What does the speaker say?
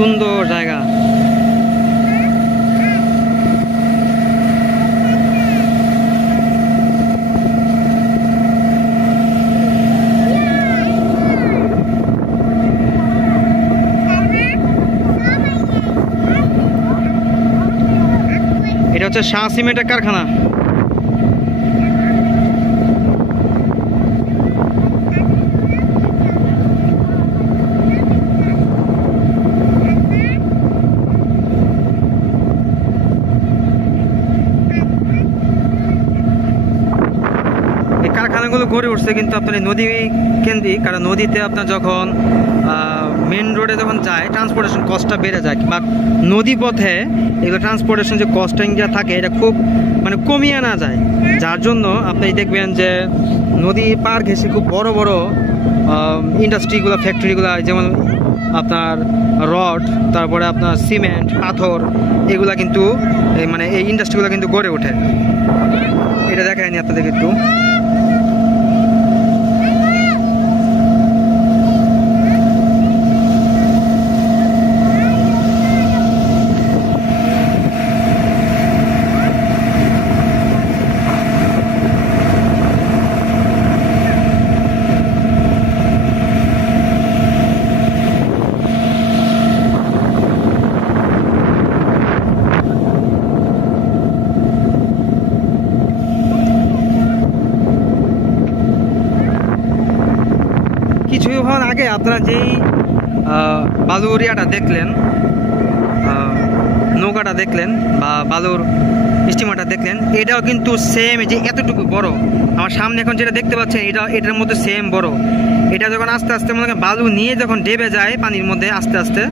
সুন্দর জায়গা। এটা হচ্ছে শাহ সিমেন্টের কারখানা। এই কারখানাগুলো গড়ে উঠছে কিন্তু আপনার এই নদী কেন্দ্রিক, কারণ নদীতে আপনার যখন মেন রোডে যখন যায় ট্রান্সপোর্টেশন কস্টটা বেড়ে যায়, বা নদী পথে এগুলো ট্রান্সপোর্টেশন যে কস্টিংটা থাকে এটা খুব মানে কমিয়ে আনা যায়, যার জন্য আপনি দেখবেন যে নদী পার ঘেঁষে খুব বড় বড় ইন্ডাস্ট্রিগুলো, ফ্যাক্টরিগুলো, যেমন আপনার রড, তারপরে আপনার সিমেন্ট, পাথর, এগুলা কিন্তু মানে এই ইন্ডাস্ট্রিগুলো কিন্তু গড়ে ওঠে। এটা দেখায়নি আপনাদের একটু। কিছুক্ষণ আগে আপনারা যেই বালুর ইয়াটা দেখলেন, নৌকাটা দেখলেন বা বালুর স্টিমারটা দেখলেন, এটাও কিন্তু সেম, যে এতটুকু বড় আমার সামনে এখন যেটা দেখতে পাচ্ছেন এটার মধ্যে সেম বড়। এটা যখন আস্তে আস্তে মনে করেন বালু নিয়ে যখন ডেবে যায় পানির মধ্যে আস্তে আস্তে,